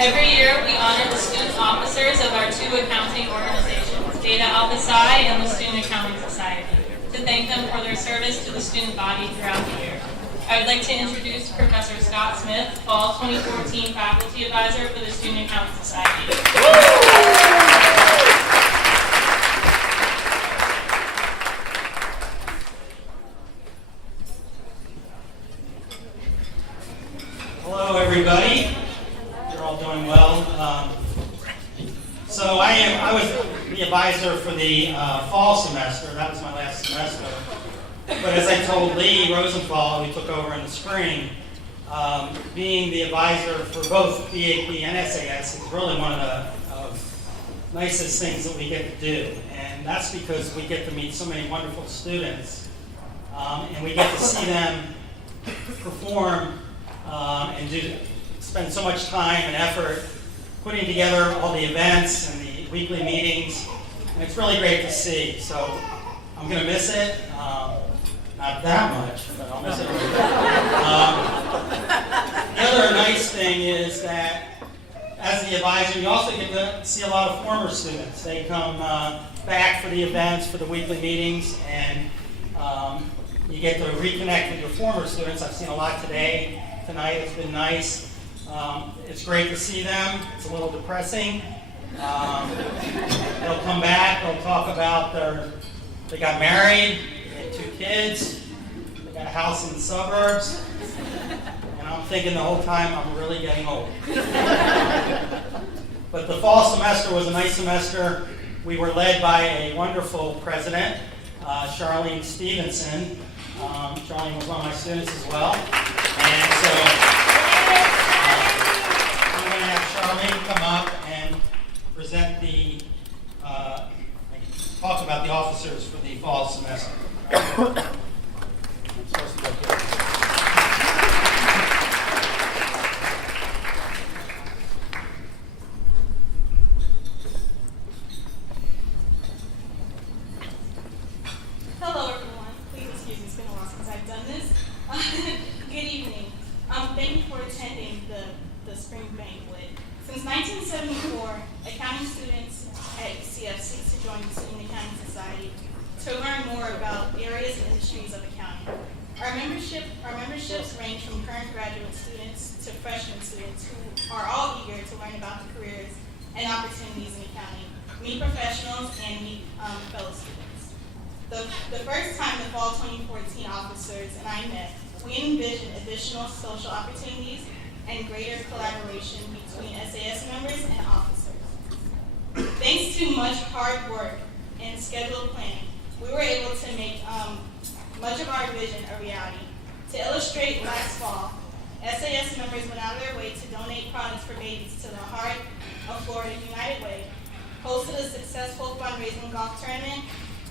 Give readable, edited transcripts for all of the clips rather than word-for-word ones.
Every year, we honor the student officers of our two accounting organizations, Data Alpha Psi and the Student Accounting Society, to thank them for their service to the student body throughout the year. I would like to introduce Professor Scott Smith, Fall 2014 Faculty Advisor for the Student Accounting Society. Hello, everybody. You're all doing well. So I was the advisor for the fall semester. That was my last semester. But as I told Lee Rosenthal, who took over in the spring, being the advisor for both BAP and SAS is really one of the nicest things that we get to do. And that's because we get to meet so many wonderful students. And we get to see them perform and spend so much time and effort putting together all the events and the weekly meetings. And it's really great to see. So I'm going to miss it. Not that much, but I'll miss it a little bit. The other nice thing is that as the advisor, you also get to see a lot of former students. They come back for the events, for the weekly meetings, and you get to reconnect with your former students. I've seen a lot tonight. It's been nice. It's great to see them. It's a little depressing. They'll come back. They'll talk about they got married. They had 2 kids. They got a house in the suburbs. And I'm thinking the whole time, I'm really getting old. But the fall semester was a nice semester. We were led by a wonderful president, Charlene Stevenson. Charlene was one of my students as well. And so I'm going to have Charlene come up and present talk about the officers for the fall semester. Hello, everyone. Please excuse me, it's been a while since I've done this. Good evening. Thank you for attending the spring banquet. Since 1974, accounting students at UCF seek to join the Student Accounting Society to learn more about areas and industries of accounting. Our memberships range from current graduate students to freshman students who are all eager to learn about the careers and opportunities in accounting, meet professionals, and meet fellow students. The first time the fall 2014 officers and I met, we envisioned additional social opportunities and greater collaboration between SAS members and officers. Thanks to much hard work and scheduled planning, we were able to make much of our vision a reality. To illustrate, last fall, SAS members went out of their way to donate products for babies to the Heart of Florida United Way, hosted a successful fundraising golf tournament,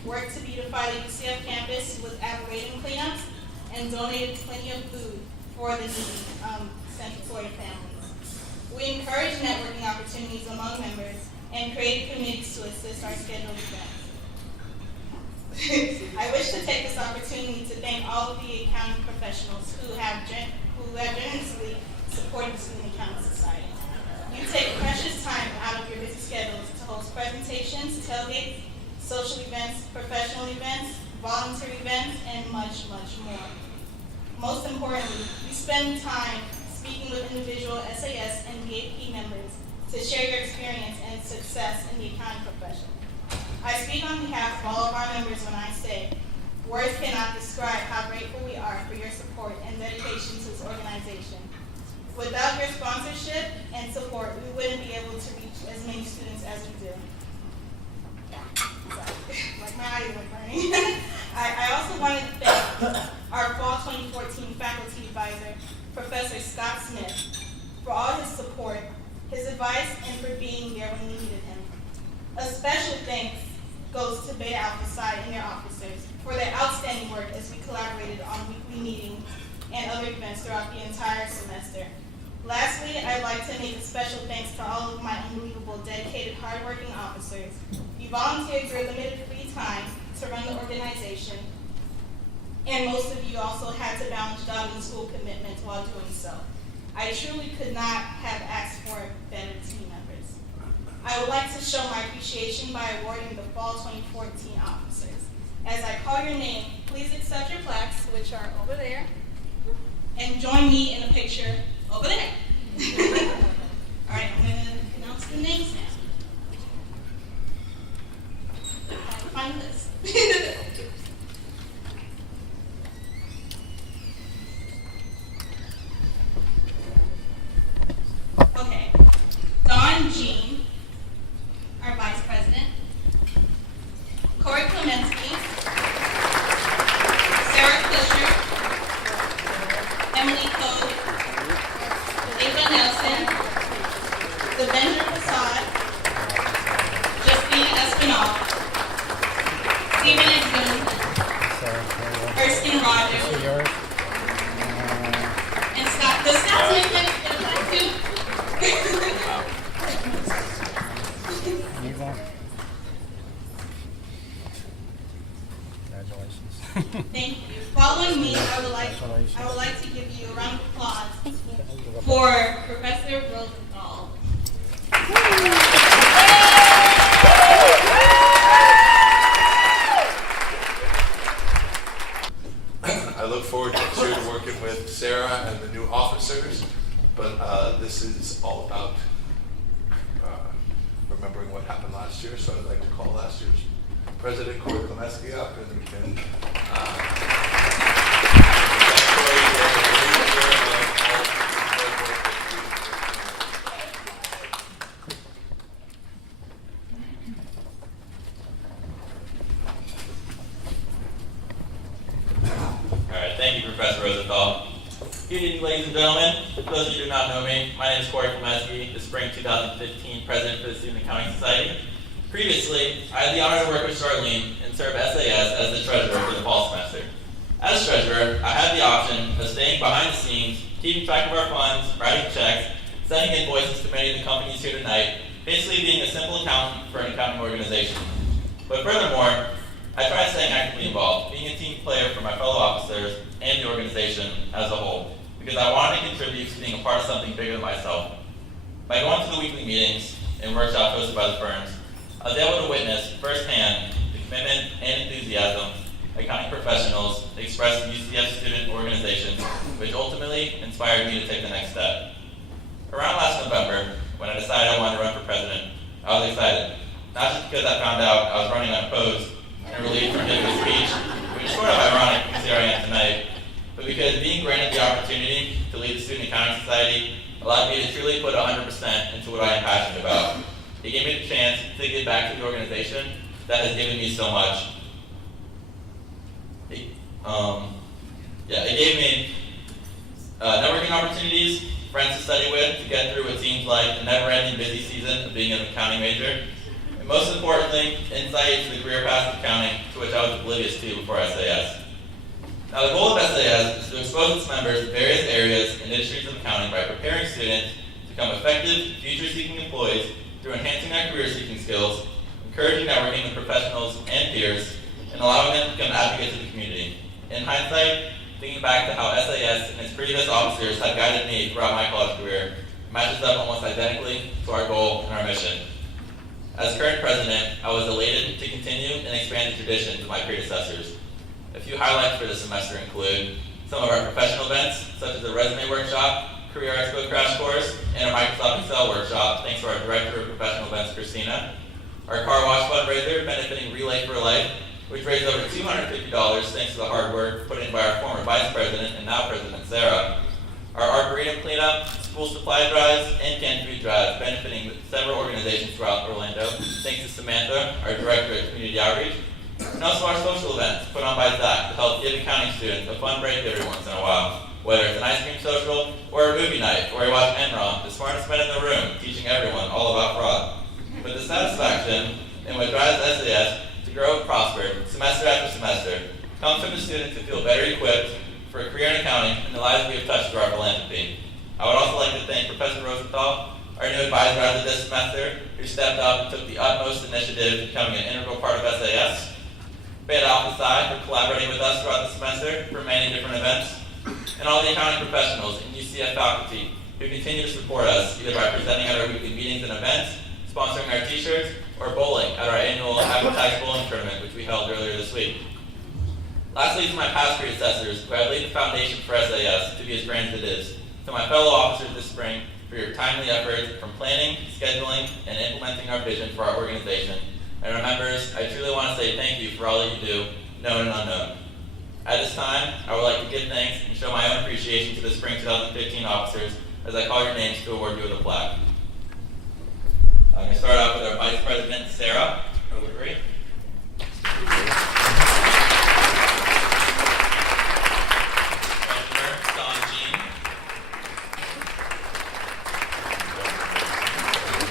worked to beautify the UCF campus with arboretum cleanups, and donated plenty of food for the needy Central Florida families. We encourage networking opportunities among members and created committees to assist our scheduled events. I wish to take this opportunity to thank all of the accounting professionals who have generously supported the Student Accounting Society. You take precious time out of your busy schedules to host presentations, tailgates, social events, professional events, volunteer events, and much, much more. Most importantly, you spend time speaking with individual SAS and BAP members to share your experience and success in the accounting profession. I speak on behalf of all of our members when I say, words cannot describe how grateful we are for your support and dedication to this organization. Without your sponsorship and support, we wouldn't be able to reach as many students as we do. Like my eyes are burning. I also wanted to thank our fall 2014 faculty advisor, Professor Scott Smith, for all his support, his advice, and for being there when we needed him. A special thanks goes to Beta Alpha Psi and their officers for their outstanding work as we collaborated on weekly meetings and other events throughout the entire semester. Lastly, I'd like to make a special thanks to all of my unbelievable, dedicated, hardworking officers. You volunteered your limited free time to run the organization, and most of you also had to balance job and school commitments while doing so. I truly could not have asked for better I would like to show my appreciation by awarding the Fall 2014 officers. As I call your name, please accept your plaques, which are over there, and join me in a picture over there. All right, I'm going to announce the names now. Find this. Okay. Dawn Jean, our Vice President. Corey Klemensky. Sarah Fisher. Emily Code. Ava Nelson. Devendra Prasad. Justine Espinal. Stephen Exum. Erskine Rogers. And Scott. Does Scott Smith get a plaque too? Thank you. Following me, I would like to give you a round of applause for Professor Rosenthal. I look forward to working with Sarah and the new officers, but this is all about remembering what happened last year, so I'd like to call last year's President Corey Klemensky up, and we can Thank you, Professor Rosenthal. Good evening, ladies and gentlemen. For those of you who do not know me, my name is Corey Klemensky, the Spring 2015 President for the Student Accounting Society. Previously, I had the honor to work with Charlene and serve SAS as the treasurer for the fall semester. As treasurer, I had the option of staying behind the scenes, keeping track of our funds, writing checks, sending invoices to many of the companies here tonight, basically being a simple accountant for an accounting organization. But furthermore, I tried staying actively involved, being a team player for my fellow officers and the organization as a whole, because I wanted to contribute to being a part of something bigger than myself. By going to the weekly meetings and workshops hosted by the firms, I was able to witness firsthand the commitment and enthusiasm accounting professionals express in UCF student organizations, which ultimately inspired me to take the next step. Around last November, when I decided I wanted to run for president, I was excited, not just because I found out I was running unopposed and relieved from giving a speech, which is sort of ironic because here I am tonight, but because being granted the opportunity to lead the Student Accounting Society allowed me to truly put 100% into what I am passionate about. It gave me the chance to give back to the organization that has given me so much. It gave me networking opportunities, friends to study with, to get through what seems like a never-ending busy season of being an accounting major, and most importantly, insight into the career path of accounting, to which I was oblivious to before SAS. Now, the goal of SAS is to expose its members to various areas and industries of accounting by preparing students to become effective, future-seeking employees through enhancing their career-seeking skills, encouraging networking with professionals and peers, and allowing them to become advocates of the community. In hindsight, thinking back to how SAS and its previous officers have guided me throughout my college career, matches up almost identically to our goal and our mission. As current president, I was elated to continue and expand the traditions of my predecessors. A few highlights for this semester include some of our professional events, such as the Resume Workshop, Career Expo Crash Course, and our Microsoft Excel Workshop, thanks to our Director of Professional Events, Christina. Our Car Wash fundraiser, benefiting Relay for Life, which raised over $250 thanks to the hard work put in by our former Vice President and now President, Sarah. Our Arboretum cleanup, school supply drives, and canned food drives, benefiting several organizations throughout Orlando, thanks to Samantha, our Director of Community Outreach. And also our social events put on by Zach to help give accounting students a fun break every once in a while, whether it's an ice cream social or a movie night where we watch Enron, the smartest men in the room, teaching everyone all about fraud. But the satisfaction and what drives SAS to grow and prosper semester after semester comes from the students who feel better equipped for a career in accounting and the lives we have touched through our philanthropy. I would also like to thank Professor Rosenthal, our new advisor as of this semester, who stepped up and took the utmost initiative, becoming an integral part of SAS. Beta Alpha Psi for collaborating with us throughout the semester for many different events, and all the accounting professionals and UCF faculty who continue to support us either by presenting at our weekly meetings and events, sponsoring our t-shirts, or bowling at our annual advertised bowling tournament, which we held earlier this week. Lastly, to my past predecessors, who have laid the foundation for SAS to be as grand as it is, to my fellow officers this spring for your timely efforts from planning, scheduling, and implementing our vision for our organization. And our members, I truly want to say thank you for all that you do, known and unknown. At this time, I would like to give thanks and show my own appreciation to the Spring 2015 officers as I call your names to award you with a plaque. I'm going to start off with our Vice President, Sarah Overbury. Treasurer, Don Jean.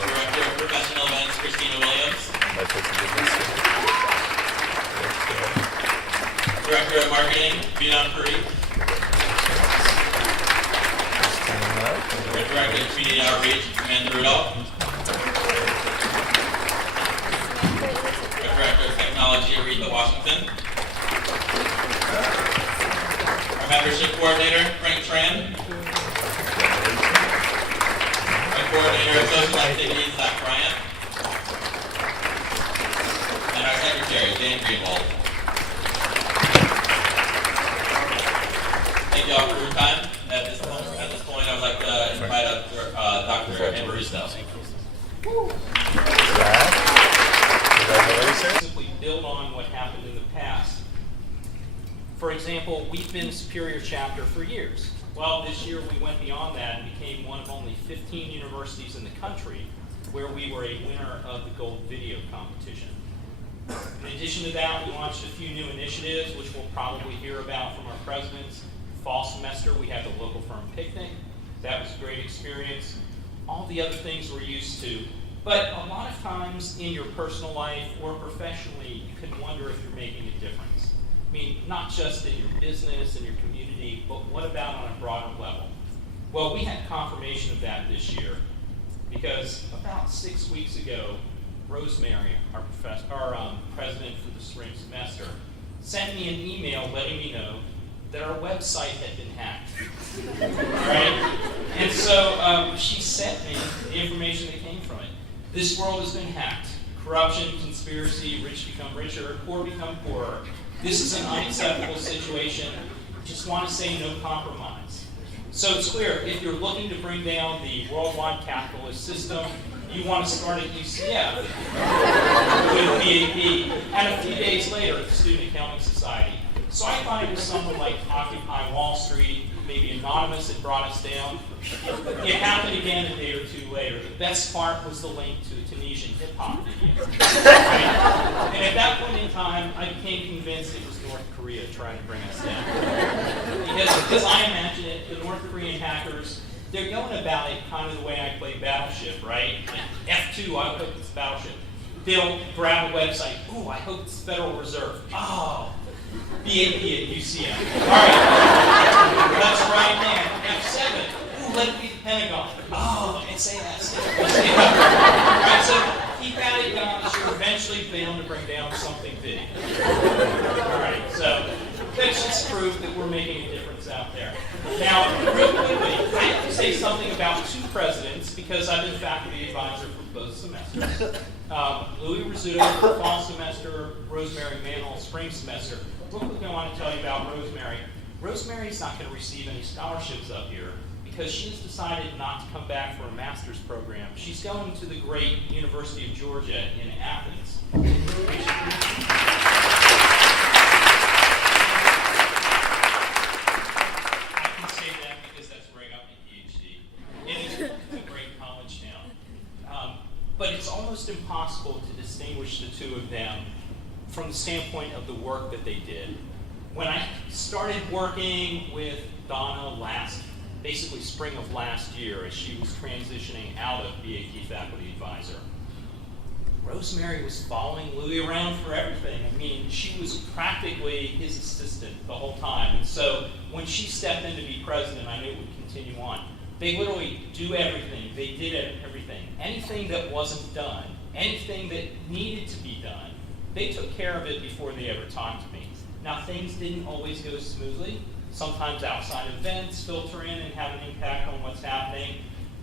Director of Professional Events, Christina Williams. Director of Marketing, Vinan Parikh. Director of Community Outreach, Amanda Rudolph. Director of Technology, Aretha Washington. Our Membership Coordinator, Frank Tran. Our Coordinator of Social Activities, Zach Bryant. And our Secretary, Dan Greenwald. Thank you all for your time. At this point, I would like to invite up Dr. Amber Russo. Simply build on what happened in the past. For example, we've been Superior Chapter for years. Well, this year we went beyond that and became one of only 15 universities in the country where we were a winner of the Gold Video Competition. In addition to that, we launched a few new initiatives, which we'll probably hear about from our presidents. Fall semester, we had the local firm picnic. That was a great experience. All the other things we're used to. But a lot of times in your personal life or professionally, you can wonder if you're making a difference. I mean, not just in your business and your community, but what about on a broader level? Well, we had confirmation of that this year because about 6 weeks ago, Rosemary, our president for the spring semester, sent me an email letting me know that our website had been hacked. Right? And so she sent me the information that came from it. This world has been hacked. Corruption, conspiracy, rich become richer, poor become poorer. This is an unacceptable situation. Just want to say no compromise. So it's clear, if you're looking to bring down the worldwide capitalist system, you want to start at UCF with BAP, and a few days later, the Student Accounting Society. So I thought it was someone like Occupy Wall Street, maybe anonymous, that brought us down. It happened again a day or two later. The best part was the link to a Tunisian hip-hop video. Right? And at that point in time, I became convinced it was North Korea trying to bring us down. Because as I imagine it, the North Korean hackers, they're going about it kind of the way I play Battleship, right? F2, I hope it's Battleship. They'll grab a website. Ooh, I hope it's Federal Reserve. Oh, BAP at UCM. All right. That's right, man. F7. Ooh, let it be the Pentagon. Oh, SAS. Right, so keep at it, guys. You're eventually bound to bring down something big. All right, so that's just proof that we're making a difference out there. Now, real quickly, I have to say something about two presidents because I've been faculty advisor for both semesters. Louis Rizzuto for fall semester, Rosemary Manhole spring semester. Real quickly, I want to tell you about Rosemary. Rosemary's not going to receive any scholarships up here because she's decided not to come back for a master's program. She's going to the great University of Georgia in Athens. I can say that because that's where I got my PhD. It's a great college town. But it's almost impossible to distinguish the two of them from the standpoint of the work that they did. When I started working with Donna basically spring of last year, as she was transitioning out of BAP faculty advisor, Rosemary was following Louis around for everything. I mean, she was practically his assistant the whole time. And so when she stepped in to be president, I knew it would continue on. They literally do everything. They did everything. Anything that wasn't done, anything that needed to be done, they took care of it before they ever talked to me. Now, things didn't always go smoothly. Sometimes outside events filter in and have an impact on what's happening.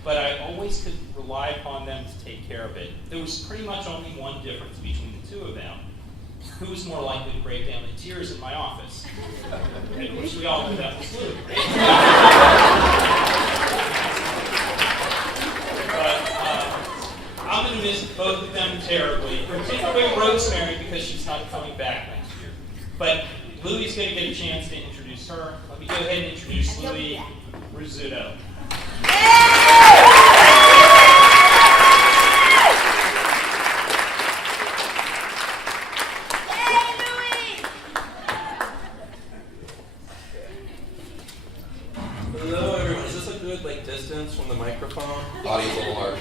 but I always could rely upon them to take care of it. There was pretty much only one difference between the two of them. Who was more likely to break down in tears in my office? And which we all knew that was Lou, right? But I'm going to miss both of them terribly, particularly Rosemary because she's not coming back next year. But Louie's going to get a chance to introduce her. Let me go ahead and introduce Louie Rizzuto. Hello, everyone. Is this a good distance from the microphone? Audio's a little harsh.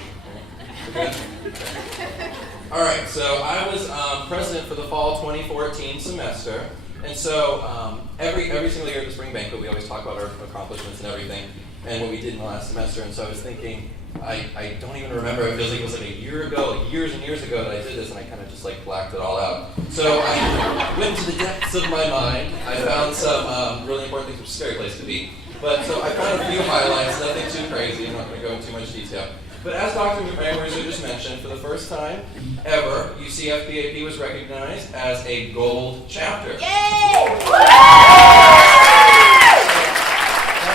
We're good? Okay. All right. So I was president for the fall 2014 semester, and so every single year at the spring banquet, we always talk about our accomplishments and everything, and what we did in the last semester. And so I was thinking, I don't even remember. It feels like it was a year ago, years and years ago that I did this, and I kind of just blacked it all out. So I went into the depths of my mind. I found some really important things, which is a scary place to be. But so I found a few highlights, nothing too crazy. I'm not going to go into too much detail. But as Dr. Rizzo just mentioned, for the first time ever, UCF BAP was recognized as a gold chapter. Yay! That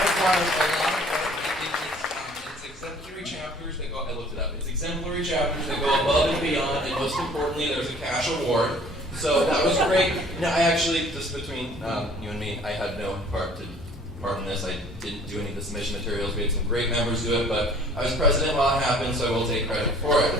is why it's exemplary chapters that go. I looked it up. It's exemplary chapters that go above and beyond, and most importantly, there's a cash award. So that was great. Now, I actually, just between you and me, I had no part in this. I didn't do any of the submission materials. We had some great members do it, but I was president while it happened, so I will take credit for it.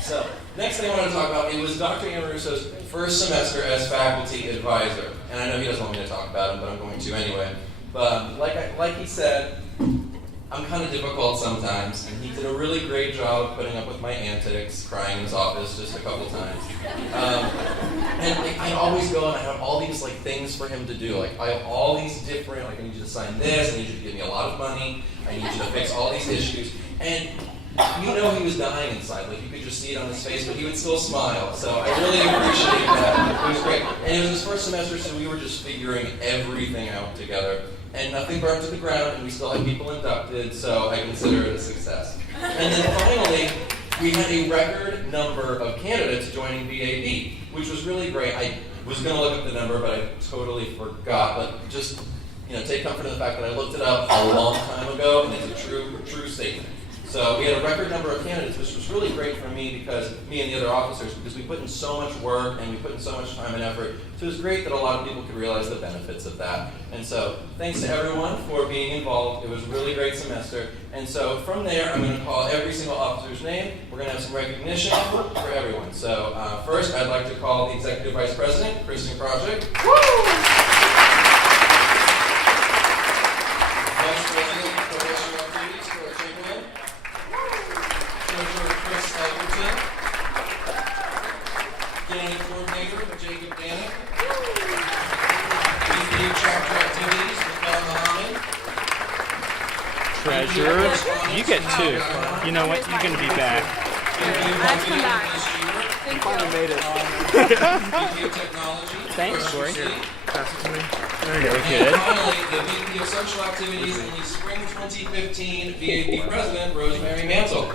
So, next thing I want to talk about, it was Dr. Ian Russo's first semester as faculty advisor. And I know he doesn't want me to talk about him, but I'm going to anyway. But like he said, I'm kind of difficult sometimes, and he did a really great job of putting up with my antics, crying in his office just a couple times. And I'd always go and I have all these things for him to do. I have all these different, I need you to sign this, I need you to give me a lot of money, I need you to fix all these issues. And he was dying inside. You could just see it on his face, but he would still smile. So I really appreciate that. It was great. And it was his first semester, so we were just figuring everything out together. And nothing burned to the ground, and we still had people inducted, so I consider it a success. And then finally, we had a record number of candidates joining BAP, which was really great. I was going to look up the number, but I totally forgot. But just take comfort in the fact that I looked it up a long time ago, and it's a true statement. So we had a record number of candidates, which was really great for me me and the other officers, because we put in so much work and we put in so much time and effort. So it was great that a lot of people could realize the benefits of that. And so thanks to everyone for being involved. It was a really great semester. And so from there, I'm going to call every single officer's name. We're going to have some recognition for everyone. So first, I'd like to call the Executive Vice President, Kristen Project. Vice President, Professional Activities, Stuart Chamberlain. Treasurer, Chris Elberton. Kenneth Coordinator, Jacob Danek. VP of Chapter Activities, Michael Muhammad. Treasurer, you get two. You know what? You're going to be back. I've come back. Finally made it. VP of Technology. Thanks, Corey. Very good. And finally, the VP of Social Activities and the Spring 2015 BAP President, Rosemary Mansell.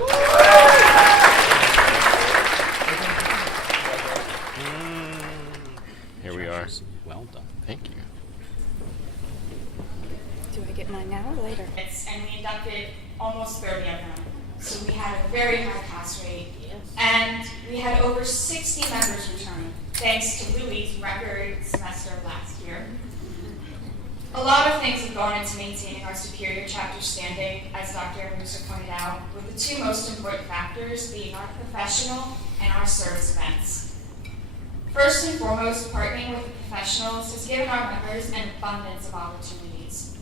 Here we are. Well done. Thank you. Do I get mine now or later? And we inducted almost 30 of them. So we had a very high pass rate. And we had over 60 members return, thanks to Louie's record semester last year. A lot of things have gone into maintaining our superior chapter standing, as Dr. Musa pointed out, with the two most important factors being our professional and our service events. First and foremost, partnering with the professionals has given our members an abundance of opportunities.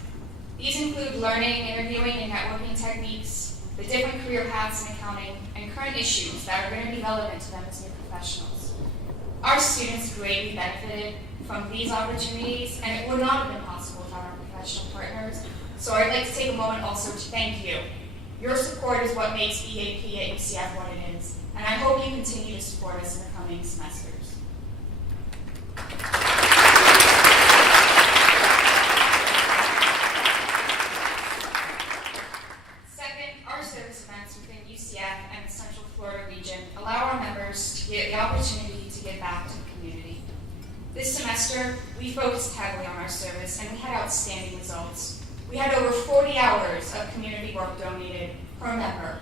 These include learning, interviewing, and networking techniques, the different career paths in accounting, and current issues that are going to be relevant to them as new professionals. Our students greatly benefited from these opportunities, and it would not have been possible without our professional partners. So I'd like to take a moment also to thank you. Your support is what makes BAP at UCF what it is, and I hope you continue to support us in the coming semesters. service events within UCF and the Central Florida region allow our members to get the opportunity to give back to the community. This semester, we focused heavily on our service and we had outstanding results. We had over 40 hours of community work donated per member.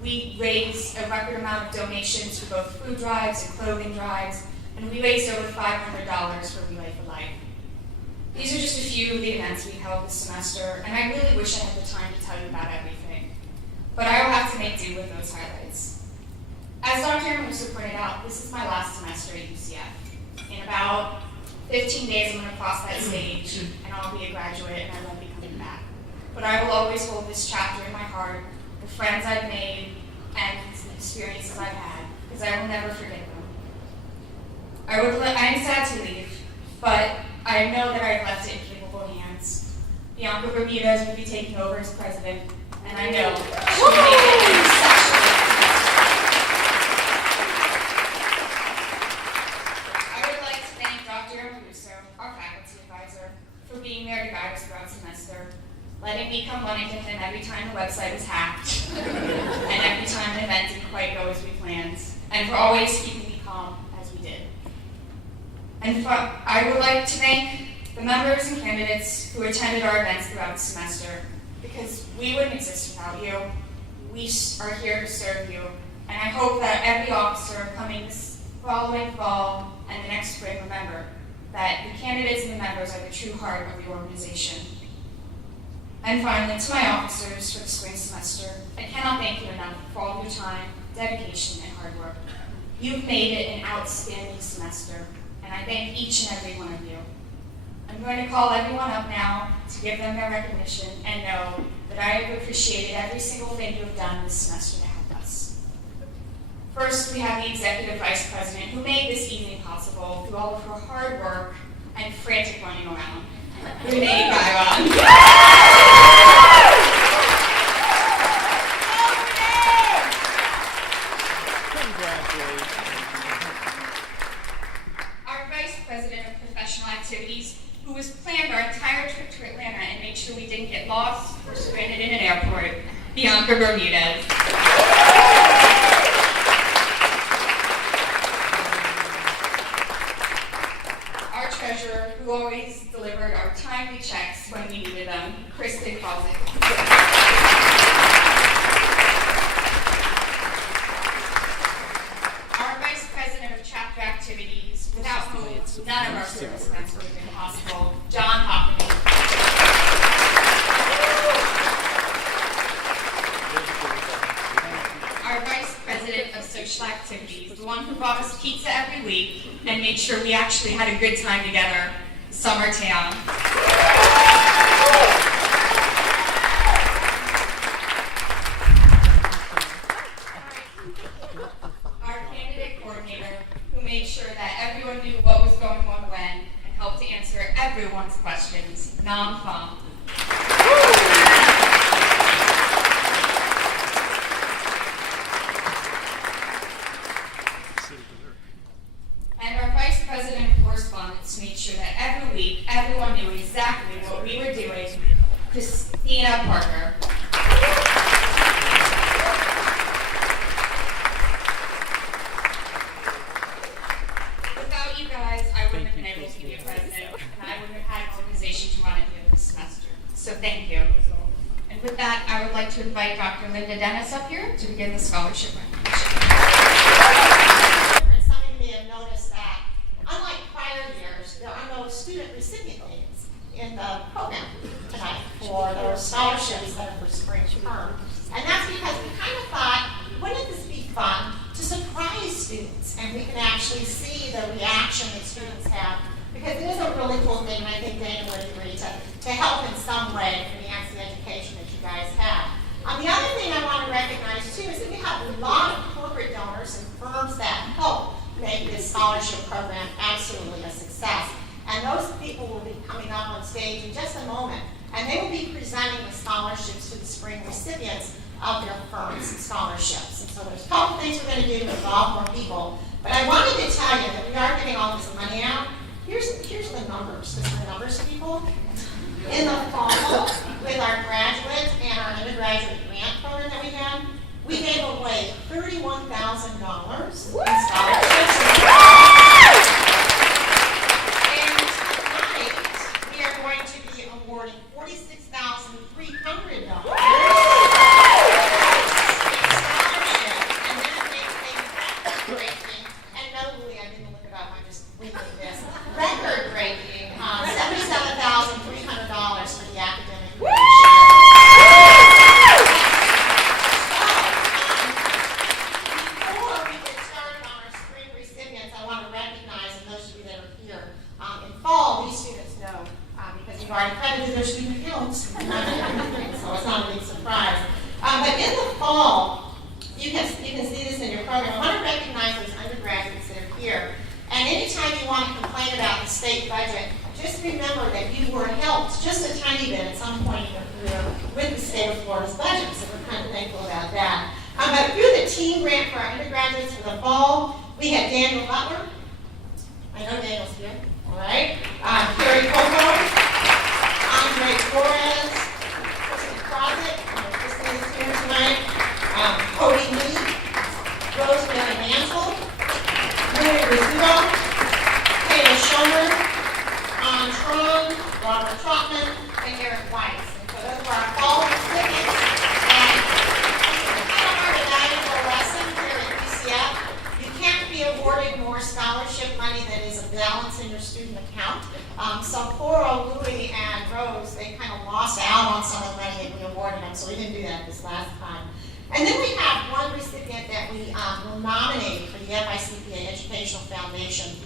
We raised a record amount of donations for both food drives and clothing drives, and we raised over $500 for Relay for Life. These are just a few of the events we held this semester, and I really wish I had the time to tell you about everything. But I will have to make do with those highlights. As Dr. Amoruso pointed out, this is my last semester at UCF. In about 15 days, I'm going to cross that stage, and I'll be a graduate, and I won't be coming back. But I will always hold this chapter in my heart, the friends I've made, and the experiences I've had, because I will never forget them. I am sad to leave, but I know that I've left it in capable hands. Bianca Bermudez will be taking over as president, and I know she will make it an exceptional. I would like to thank Dr. Amoruso, our faculty advisor, for being there to guide us throughout the semester, letting me come running to him every time the website was hacked, and every time an event didn't quite go as we planned, and for always keeping me calm as we did. And I would like to thank the members and candidates who attended our events throughout the semester, because we wouldn't exist without you. We are here to serve you, and I hope that every officer coming this following fall and the next spring remember that the candidates and the members are the true heart of the organization. And finally, to my officers for the spring semester, I cannot thank you enough for all your time, dedication, and hard work. You've made it an outstanding semester, and I thank each and every one of you. I'm going to call everyone up now to give them their recognition and know that I have appreciated every single thing you have done this semester to help us. First, we have the Executive Vice President who made this evening possible through all of her hard work and frantic running around. Renee Byron. Our Vice President of Professional Activities, who has planned our entire trip to Atlanta and made sure we didn't get lost or stranded in an airport, Bianca Bermudez. Our treasurer, who always delivered our timely checks when we needed them, Kristen Krause. Our Vice President of Chapter Activities, without whom none of our service events would have been possible, John Hoffman. Our Vice President of Social Activities, the one who brought us pizza every week and made sure we actually had a good time together, Summer Taeyeon. Our candidate coordinator, who made sure that everyone knew what was going on when and helped to answer everyone's questions, Nam Pham. And our Vice President of Correspondence made sure that every week everyone knew exactly what we were doing, Christina Parker. Without you guys, I wouldn't have been able to be a president, and I wouldn't have had an organization to run at the end of the semester. So thank you. And with that, I would like to invite Dr. Linda Dennis up here to begin the scholarship recognition. Some of you may have noticed that, unlike prior years, there are no student recipient names in the program tonight for those scholarships that are for spring term. And that's because we kind of thought, wouldn't this be fun to surprise students, and we can actually see the reaction that students have, because it is a really cool thing, and I think Dana would agree, to help in some way enhance the education that you guys have. The other thing I want to recognize too is that we have a lot of corporate donors and firms that help make this scholarship program absolutely a success. And those people will be coming up on stage in just a moment, and they will be presenting the scholarships to the spring recipients of their firms' scholarships. And so there's a couple things we're going to do to involve more people. But I wanted to tell you that we are giving all this money out. Here's the numbers. These are the numbers, people. In the fall, with our graduate and our undergraduate grant program that we have, $31,000 in scholarships. And tonight, we are going to be awarding $46,300 in scholarships. And that makes a record-breaking, and notably, I didn't look it up, I'm just winging this, record-breaking, $77,300 for the academic year. Before we get started on our spring recipients, I want to recognize, and those of you that are here, in fall, these students know, because you've already credited their student accounts, so it's not a big surprise. But in the fall, you can see this in your program. I want to recognize those undergraduates that are here. And anytime you want to complain about the state budget, just remember that you were helped just a tiny bit at some point in your career with the state of Florida's budget, so we're kind of thankful about that. But through the team grant for our undergraduates for the fall, we had Daniel Butler. I know Daniel's here, all right. Carrie Coco, Andre Flores, Kristen Crosett, Kristen is here tonight, Cody Lee, Rosemary Mansell, Louis Rizzuto, Kayla Schomer, Ron Tron, Robert Trotman, and Eric Weiss. And so those are our fall recipients. And it's kind of hard to imagine a lesson here at UCF. You can't be awarded more scholarship money than is a balance in your student account. So poor old Louis and Rose, they kind of lost out on some of the money that we awarded them, so we didn't do that this last time. And then we have one recipient that we will nominate for the FICPA Educational Foundation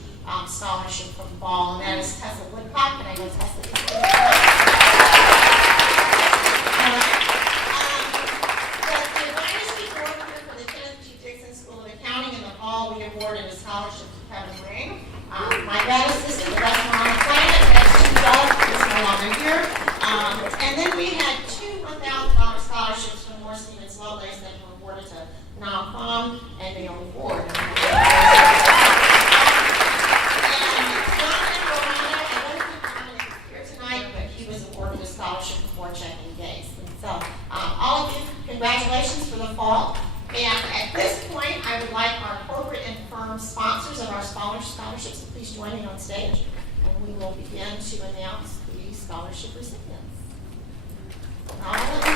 scholarship from fall, and that is Tessa Woodcock, and I know Tessa is here. The Dynasty Coordinator for the Kenneth G. Dixon School of Accounting in the fall, we awarded a scholarship to Kevin Ring. My grad assistant, the best one on the planet, that's two dogs, is no longer here. And then we had two $1,000 scholarships from Morris Stevens Lovelace that were awarded to Nam Pham and Naomi Ward. All of you, congratulations for the fall. And at this point, I would like our corporate and firm sponsors of our scholarships to please join me on stage, and we will begin to announce the scholarship recipients. All of you.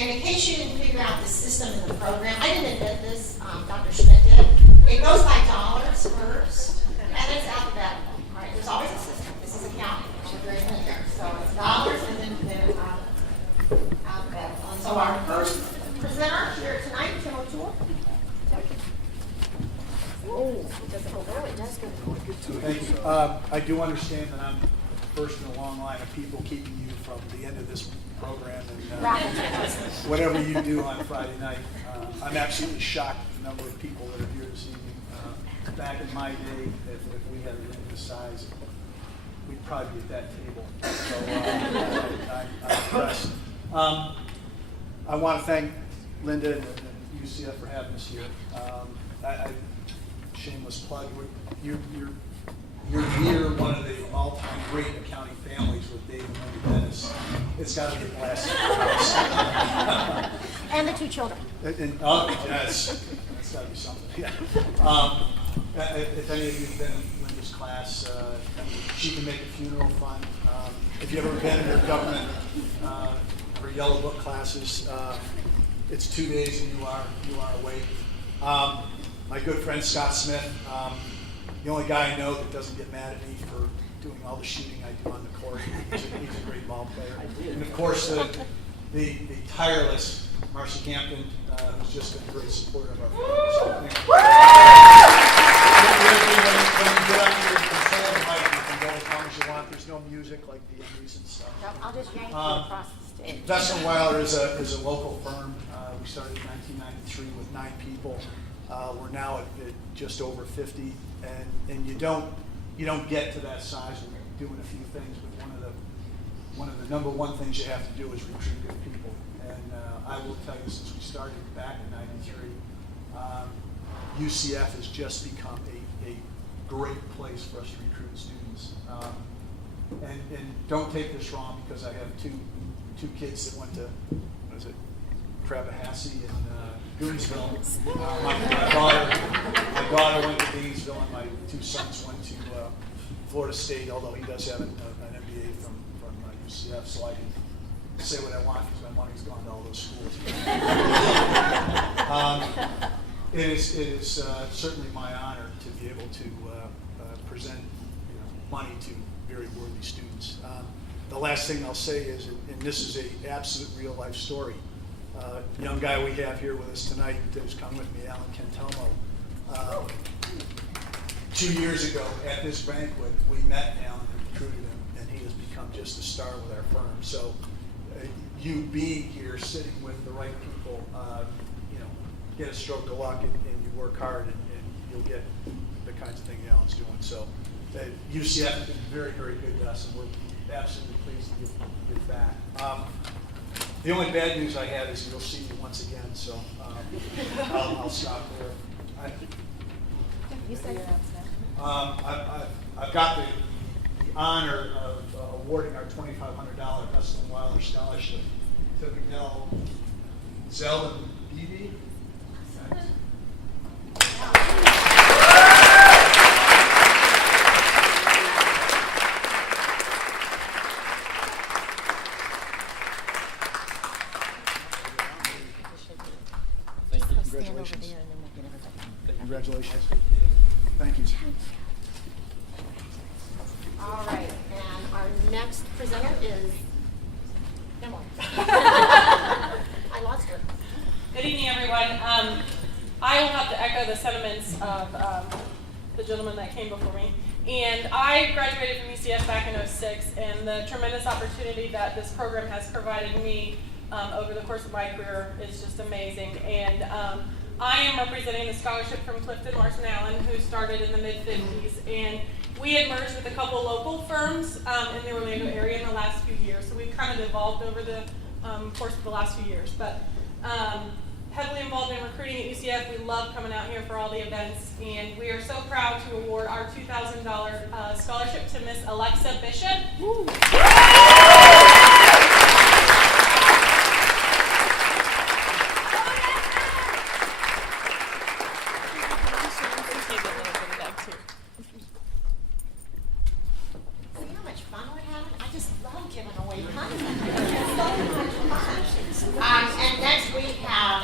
And in case you didn't figure out the system in the program, I didn't invent this, Dr. Schmidt did. It goes by dollars first, and it's alphabetical. All right, there's always a system. This is accounting. We're very familiar. So it's dollars and then alphabetical. And so our first presenter here tonight, Tim O'Toole. Oh, it doesn't go. Oh, it does go. Thank you. I do understand that I'm first in a long line of people keeping you from the end of this program and whatever you do on Friday night. I'm absolutely shocked at the number of people that are here this evening. Back in my day, if we had a room this size, we'd probably be at that table. So I'm impressed. I want to thank Linda and UCF for having us here. Shameless plug. You're near one of the all-time great accounting families with Dave and Linda Dennis. It's got to be a blast. And the two children. Yes, that's got to be something. Yeah. If any of you have been in Linda's class, she can make a funeral fun. If you've ever been in her government or yellow book classes, it's 2 days and you are awake. My good friend Scott Smith. The only guy I know that doesn't get mad at me for doing all the shooting I do on the court. He's a great ball player. And of course, the tireless Marcy Campton, who's just been a great supporter of our family. When you get up here, you can stand the mic, you can go as long as you want. There's no music like the Indies and stuff. I'll just yank you across the stage. Dustin Weiler is a local firm. We started in 1993 with 9 people. We're now at just over 50, and you don't get to that size without doing a few things. But one of the number one things you have to do is recruit good people. And I will tell you, since we started back in '93, UCF has just become a great place for us to recruit students. And don't take this wrong, because I have two kids that went to, what is it, Crabahassie and Goonsville. My daughter went to Deansville, and my two sons went to Florida State, although he does have an MBA from UCF, so I can say what I want because my money's gone to all those schools. It is certainly my honor to be able to present money to very worthy students. The last thing I'll say is, and this is an absolute real life story, young guy we have here with us tonight who's come with me, Alan Cantelmo. 2 years ago at this banquet, we met Alan and recruited him, and he has become just a star with our firm. So you being here, sitting with the right people, get a stroke of luck, and you work hard, and you'll get the kinds of things Alan's doing. So UCF has been very, very good to us, and we're absolutely pleased to give back. The only bad news I have is you'll see me once again, so I'll stop there. You said your I've got the honor of awarding our $2,500 Weston Wilder Scholarship to Miguel Zeldin Beebe. Thank you. Congratulations. Congratulations. Thank you. All right, and our next presenter is Emily. I lost her. Good evening, everyone. I will have to echo the sentiments of the gentleman that came before me. And I graduated from UCF back in '06, and the tremendous opportunity that this program has provided me over the course of my career is just amazing. And I am representing the scholarship from Clifton Larson Allen, who started in the mid-50s. And we had merged with a couple local firms in the Orlando area in the last few years. So we've kind of evolved over the course of the last few years. But heavily involved in recruiting at UCF. We love coming out here for all the events. And we are so proud to award our $2,000 scholarship to Miss Alexa Bishop. Woo. And next we have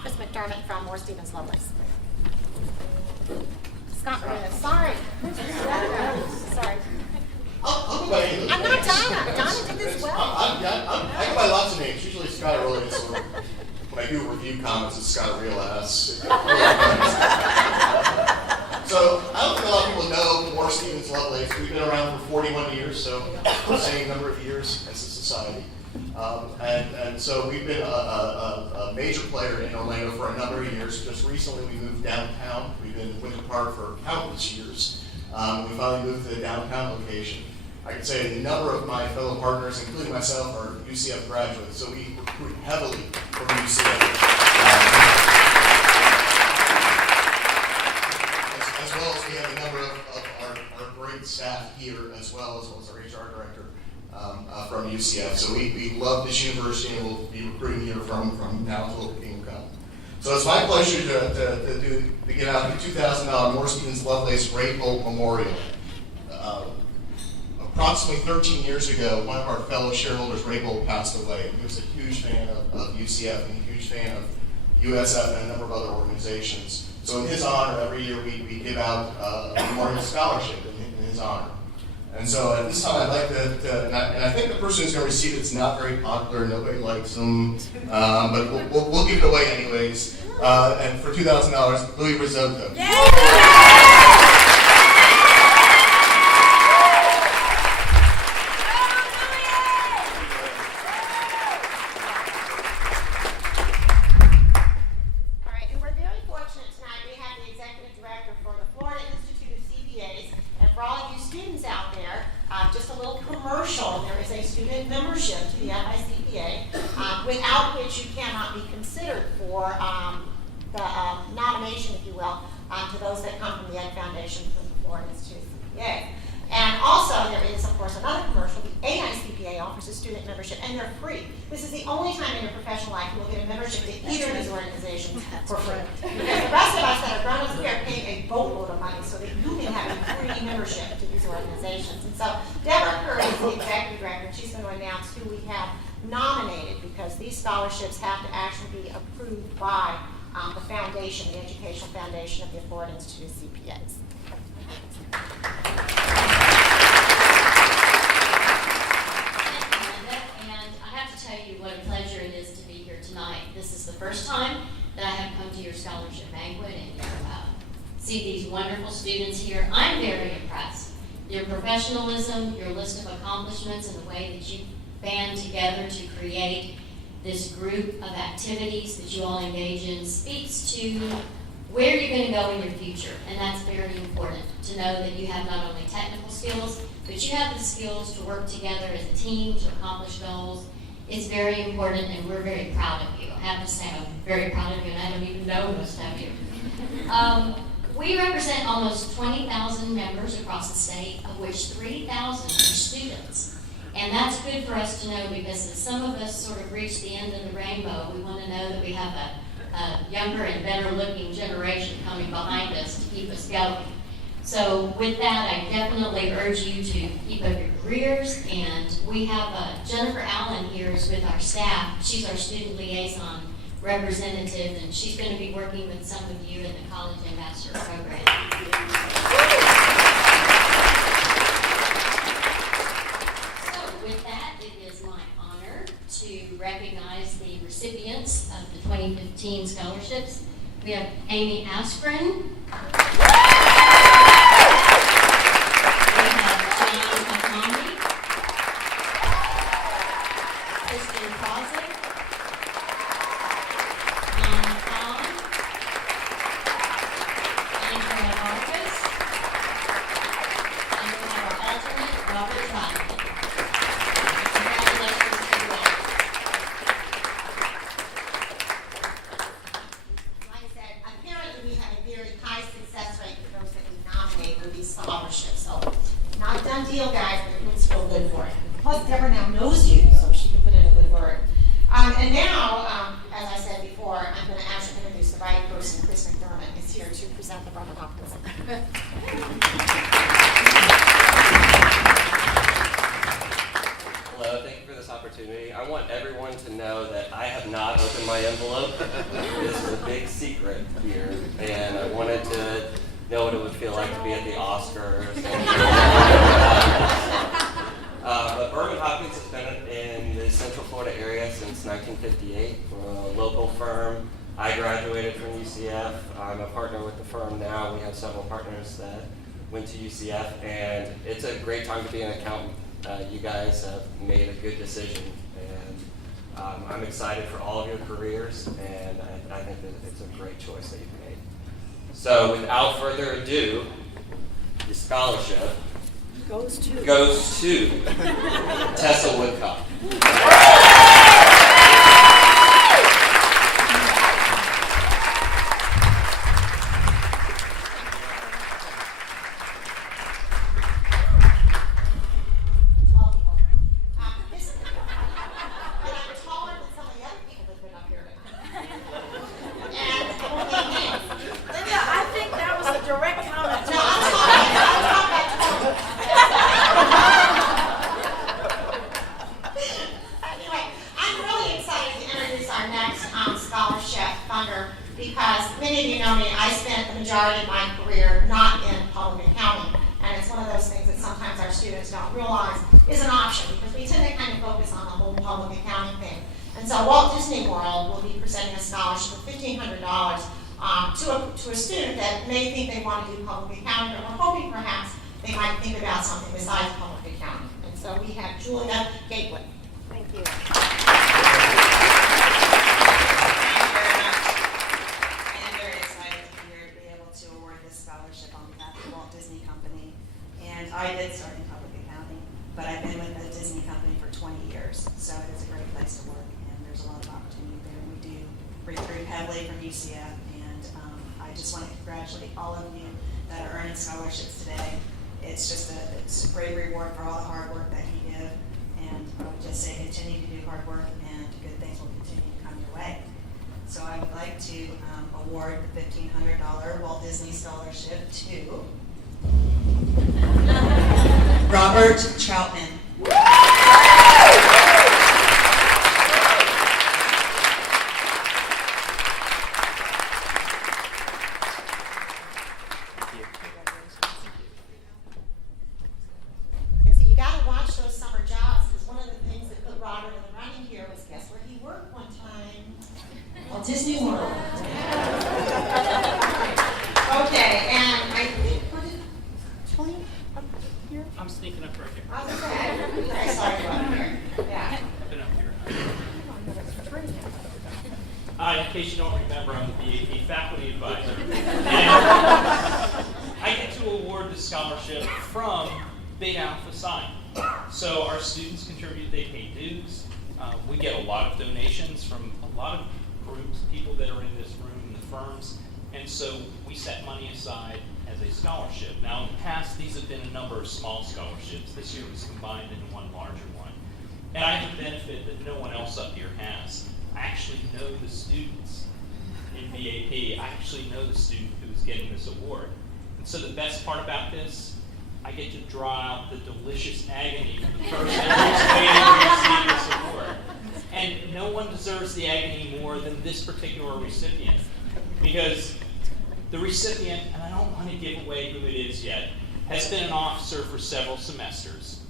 Chris McDermott from Moore Stevens Lovelace. Scott Marina, sorry. Sorry. I'm not Donna. Donna did this well. I go by lots of names. Usually Scott or Williams. When I do review comments, it's Scott Real Ass. So I don't think a lot of people know Moore Stevens Lovelace. We've been around for 41 years, so the same number of years as a society. And so we've been a major player in Orlando for a number of years. Just recently we moved downtown. We've been in Winter Park for countless years. We finally moved to the downtown location. I can say a number of my fellow partners, including myself, are UCF graduates, so we recruit heavily from UCF. As well as we have a number of our great staff here, as well as our HR director from UCF. So we love this university, and we'll be recruiting here from now until the kingdom come. So it's my pleasure to give out the $2,000 Moore Stevens Lovelace Great Oak Memorial. Approximately 13 years ago, one of our fellow shareholders, Ray Bolt, passed away. He was a huge fan of UCF and a huge fan of USF and a number of other organizations. So in his honor, every year we give out a memorial scholarship in his honor. And so at this time, I'd like to and I think the person who's going to receive it's not very popular. Nobody likes them, but we'll give it away anyways. And for $2,000, Louis Risotto. Nomination, if you will, to those that come from the Ed Foundation, from the ordinance to CPA. And also, there is, of course, another commercial. The AICPA offers a student membership, and they're free. This is the only time in your professional life you will get a membership to either of these organizations for free. Because the rest of us that are grown-ups, we are paying a boatload of money so that you can have a free membership to these organizations. And so, Deborah Curry is the executive director, and she's going to announce who we have nominated, because these scholarships have to actually be approved by the foundation, the educational foundation of the Florida Institute of CPAs. Tell you what a pleasure it is to be here tonight. This is the first time that I have come to your scholarship banquet and see these wonderful students here. I'm very impressed. Your professionalism, your list of accomplishments, and the way that you band together to create this group of activities that you all engage in speaks to where you're going to go in your future. And that's very important, to know that you have not only technical skills, but you have the skills to work together as a team to accomplish goals. It's very important, and we're very proud of you. I have to say, I'm very proud of you, and I don't even know most of you. We represent almost 20,000 members across the state, of which 3,000 are students. And that's good for us to know, because as some of us sort of reach the end of the rainbow, we want to know that we have a younger and better looking generation coming behind us to keep us going. So with that, I definitely urge you to keep up your careers. And we have Jennifer Allen here is with our staff. She's our student liaison representative, and she's going to be working with some of you in the College Ambassador Program. So with that, it is my honor to recognize the recipients of the 2015 scholarships. We have Amy Askren. Went to UCF, and it's a great time to be an accountant. You guys have made a good decision, and I'm excited for all of your careers, and I think that it's a great choice that you've made. So without further ado, the scholarship goes to Tessa Woodcock. To a student that may think they want to do public accounting, but we're hoping perhaps they might think about something besides public accounting. And so we have Julia Gateway. Thank you. Thank you very much. I am very excited to be here to be able to award this scholarship on behalf of the Walt Disney Company. And I did start in public accounting, but I've been with the Disney Company for 20 years. So it is a great place to work, and there's a lot of opportunity there. We do recruit heavily from UCF. I just want to congratulate all of you that are earning scholarships today. It's a great reward for all the hard work that you give, and I would just say continue to do hard work and good things will continue to come your way. So I would like to award the $1,500 Walt Disney Scholarship to Robert Troutman. And so you got to watch those summer jobs, because one of the things that put Robert in the running here was, guess where he worked one time? Walt Disney World. Okay, and I think, what did Tony up here? I'm sneaking up right here. Okay, sorry about here. Yeah. I've been up here. In case you don't remember, I'm the BAP faculty advisor. And I get to award the scholarship from Beta Alpha Psi. So our students contribute, they pay dues. We get a lot of donations from a lot of groups, people that are in this room, the firms. And so we set money aside as a scholarship. Now in the past, these have been a number of small scholarships. This year it was combined into one larger one. And I have a benefit that no one else up here has. I actually know the students in BAP. I actually know the student who is getting this award. And so the best part about this, I get to draw out the delicious agony from the person who's waiting to receive this award. And no one deserves the agony more than this particular recipient. Because the recipient, and I don't want to give away who it is yet, has been an officer for several semesters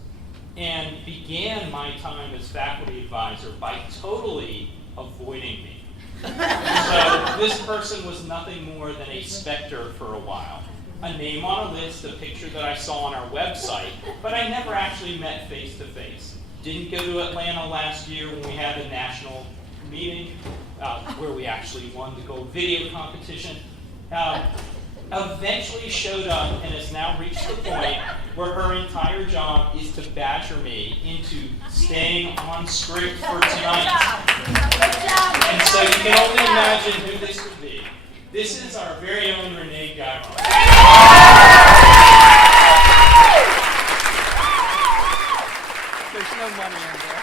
and began my time as faculty advisor by totally avoiding me. So this person was nothing more than a specter for a while. A name on a list, a picture that I saw on our website, but I never actually met face to face. Didn't go to Atlanta last year when we had the national meeting where we actually won the gold video competition. Eventually showed up and has now reached the point where her entire job is to badger me into staying on script for tonight. And so you can only imagine who this would be. This is our very own Renee Guyron. There's no money in there.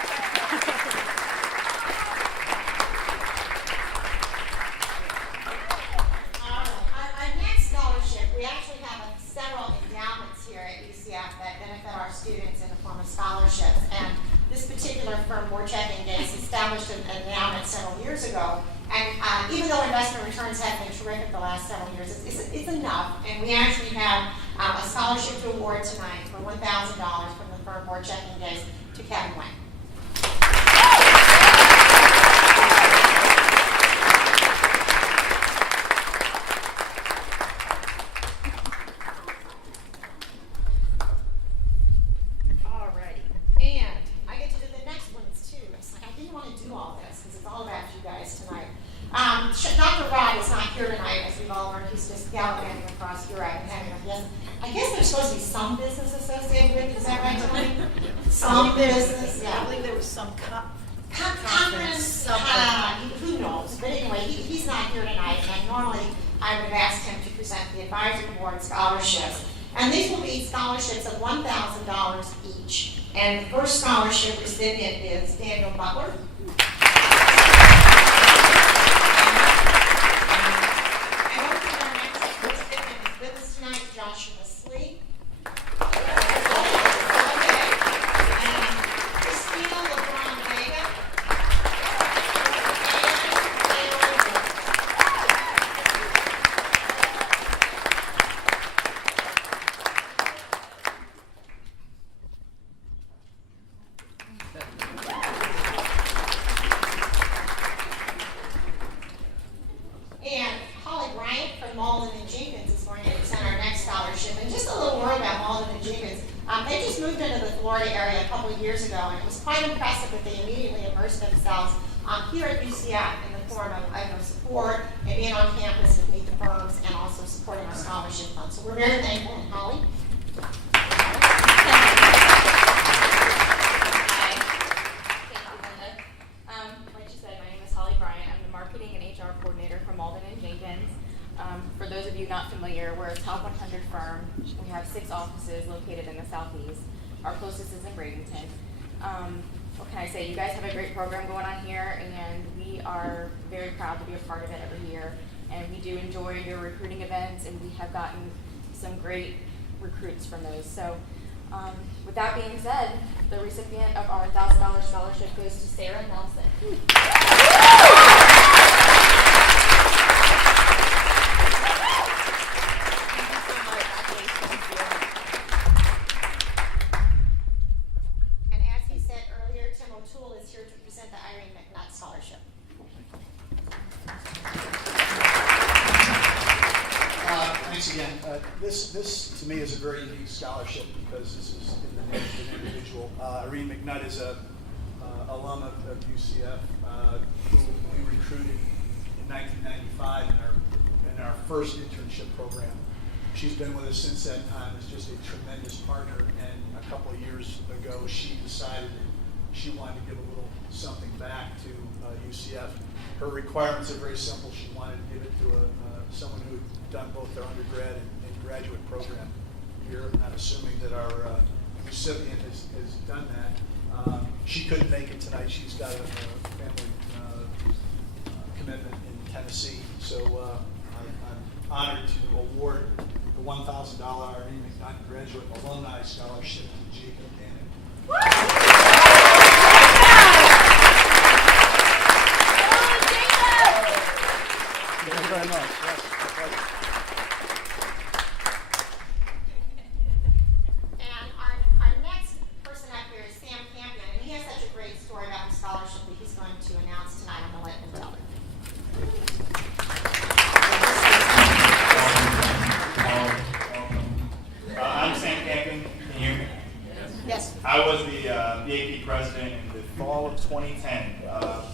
Our next scholarship, we actually have several endowments here at UCF that benefit our students in the form of scholarships. And this particular firm, Board Checking Gates, established an endowment several years ago. And even though investment returns have been terrific the last several years, it's enough. And we actually have a scholarship to award tonight for $1,000 from the firm Board Checking Gates to Kevin Wayne. Alrighty, and I get to do the next ones too. It's like I didn't want to do all this because it's all about you guys tonight. Dr. Rod is not here tonight, as we've all learned. He's just gallivanting across Europe and having a business. I guess there's supposed to be some business associated with it. Is that right, Tony? Some business, yeah. I believe there was some conference, who knows? But anyway, he's not here tonight, and normally I would have asked him to present the advisory board scholarships. And these will be scholarships of $1,000 each. And the first scholarship recipient is Daniel Butler. And also our next recipient is with us tonight, Joshua Slee. Years ago, and it was quite impressive that they immediately immersed themselves here at UCF in the form of support and being on campus with Meet the Firms and also supporting our scholarship fund. So we're very thankful. And Holly? Hi. Thank you, Linda. Like you said, my name is Holly Bryant. I'm the marketing and HR coordinator for Malden & Jenkins. For those of you not familiar, we're a top 100 6 offices located in the Southeast. Our closest is in Bradenton. What can I say? You guys have a great program going on here, and we are very proud to be a part of it every year. And we do enjoy your recruiting events, and we have gotten some great recruits from those. So with that being said, the recipient of our $1,000 scholarship goes to Sarah Nelson. And as he said earlier, Tim O'Toole is here to present the Irene McNutt Scholarship. Thanks again. This to me is a very unique scholarship because this is in the name of an individual. Irene McNutt is a alum of UCF who we recruited in 1995 in our first internship program. She's been with us since that time. Is just a tremendous partner. And a couple of years ago, she decided that she wanted to give a little something back to UCF. Her requirements are very simple. She wanted to give it to someone who had done both their undergrad and graduate program here. I'm not assuming that our recipient has done that. She couldn't make it tonight. She's got a family commitment in Tennessee. So I'm honored to award the $1,000 Irene McNutt Graduate Alumni Scholarship to Jacob Kenneth. Thank you very much. Yes, my pleasure. And our next person up here is Sam Campion, and he has such a great story about the scholarship that he's going to announce tonight. I'm going to let him tell it. I'm Sam Campion. Can you hear me? Yes. I was the BAP president in the fall of 2010.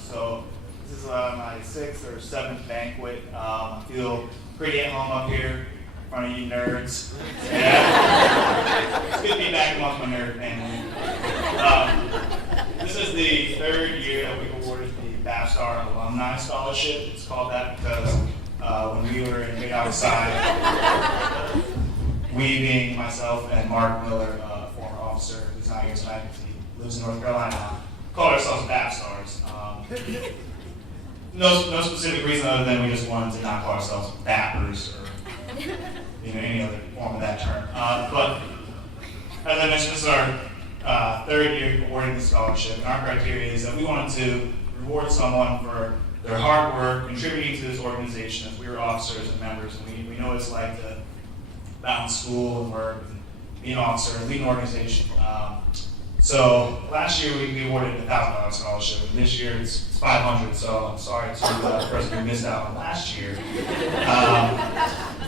So this is my 6th or 7th banquet. I feel pretty at home up here in front of you nerds. Yeah. It's good to be back amongst my nerd family. This is the 3rd year that we've awarded the BAP Alumni Scholarship. It's called that because when we were in Big Outside, we being myself and Mark Miller, a former officer who's not here tonight because he lives in North Carolina, called ourselves BAP Stars. No specific reason other than we just wanted to not call ourselves BAPers or any other form of that term. But as I mentioned, this is our 3rd year awarding the scholarship, and our criteria is that we wanted to reward someone for their hard work contributing to this organization as we were officers and members, and we know what it's like to balance school and work and be an officer and lead an organization. So last year we awarded a $1,000 scholarship, and this year it's $500. So I'm sorry to the person who missed out on last year.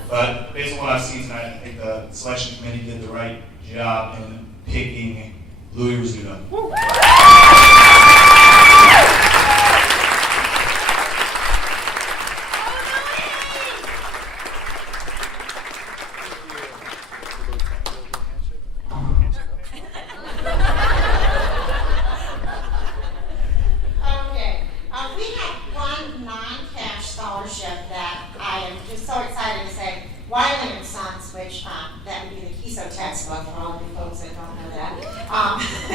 But based on what I've seen tonight, I think the selection committee did the right job in picking Louis Rizzuto.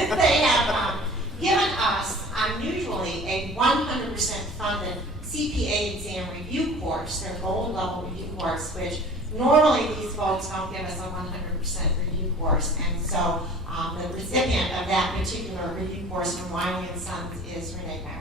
They have given us, unusually, a 100% funded CPA exam review course, their gold level review course, which normally these folks don't give us a 100% review course. And so the recipient of that particular review course from Wiley & Sons is Renee Byron.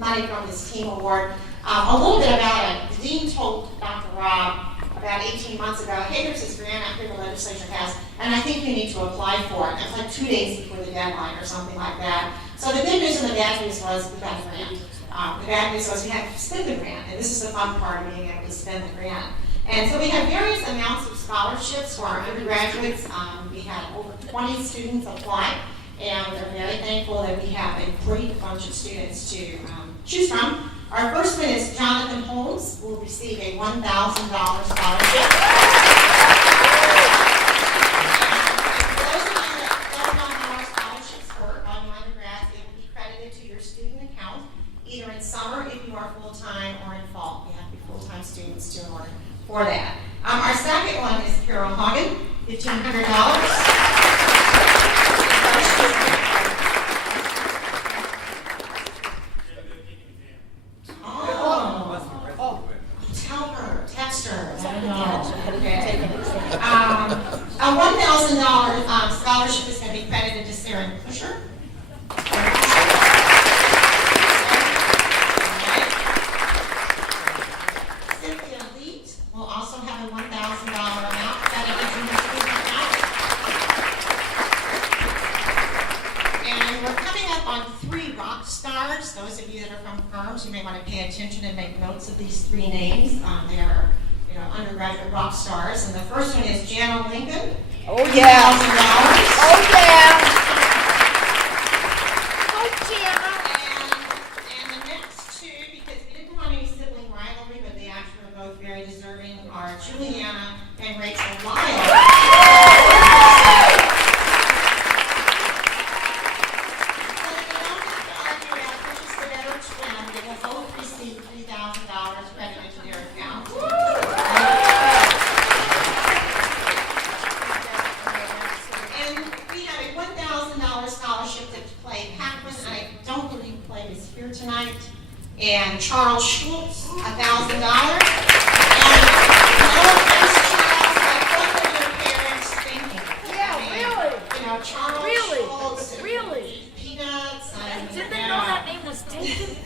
Money from this team award. A little bit about it. The dean told Dr. Rob about 18 months ago, hey, there's this grant out here the legislature has, and I think you need to apply for it. It was like 2 days before the deadline or something like that. So the good news and the bad news was we got the grant. The bad news was we had to spend the grant, and this is the fun part of being able to spend the grant. And so we have various amounts of scholarships for our undergraduates. We had over 20 students apply, and we're very thankful that we have a great bunch of students to choose from. Our first one is Jonathan Holmes, who will receive a $1,000 scholarship. Either in summer if you are full-time or in fall. You have to be full-time students to enroll for that. Our second one is Carol Hagen, $1,500. Tell her, text her. I don't know. Okay. A $1,000 scholarship is going to be credited to Sarah Pusher. We'll also have a $1,000 amount credited to her student account. And we're coming up on 3 rock stars. Those of you that are from firms, you may want to pay attention and make notes of these 3 names. They are, undergraduate rock stars. And the first one is Jana Lincoln. Oh yeah. $1,000. Oh yeah. Oh Jana. And the next 2, because we didn't want any sibling rivalry, but they actually are both very deserving, are Juliana and Rachel Lyle. They will both receive $3,000 credited to their account. And we have a $1,000 scholarship to play Pac-Man. I don't believe Clay is here tonight. And Charles Schultz, $1,000. And no offense, Charles, like both of your parents thinking. Yeah, really? Charles Schultz. Really? Peanuts. Did they know that name was taken?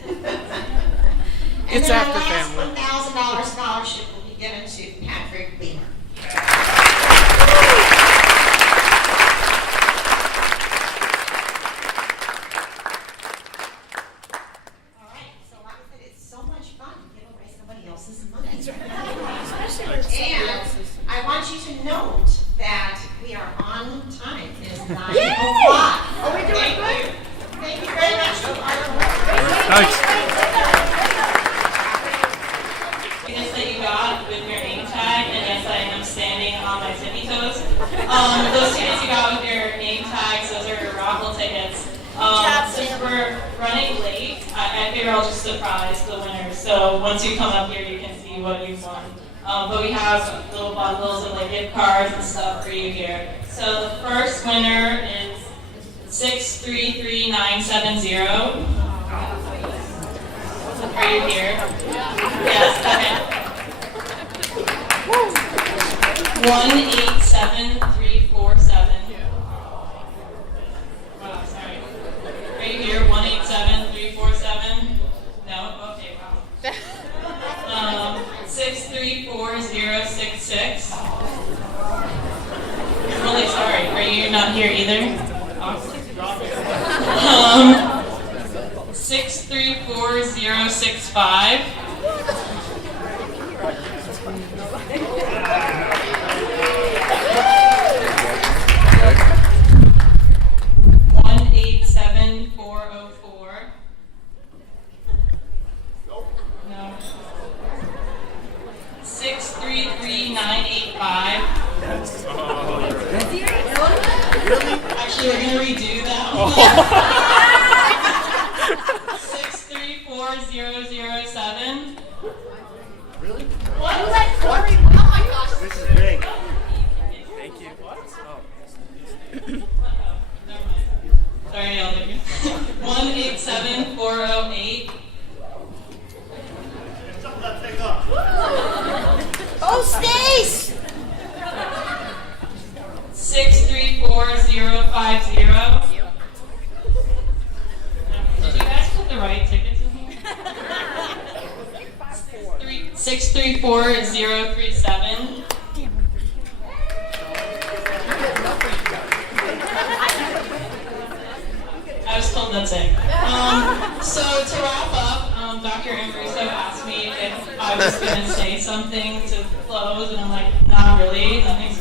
And It's then after our family. last $1,000 scholarship will be given to Patrick Beamer. All right, so like I said, it's so much fun to give away somebody else's money. And I want you to note that we are on time. It is 9:00. Are we doing good? Thank you very much. Tickets that you got with your name tag, and yes, I am standing on my tippy toes. Those tickets you got with your name tags, those are your raffle tickets. Since we're running late, I figure I'll just surprise the winners. So once you come up here, you can see what you've won. But we have little bundles of like gift cards and stuff for you here. So the first winner is 633970. Are you here? Yes, okay. 187347. Wow, sorry. Are you here? 187347? No? Okay, wow. 634066. I'm really sorry. Are you not here either? Awesome. 634065. 187404. No. 633985. Actually, we're gonna redo that one. 634007. Really? What? Oh my gosh. This is big. Thank you. What? Sorry, y'all. 187408. Oh, Stace! 634050. Did you guys put the right tickets in here? 634037. I was told that's it. So to wrap up, Dr. Ambruso asked me if I was going to say something to flows, and I'm like, not really, nothing's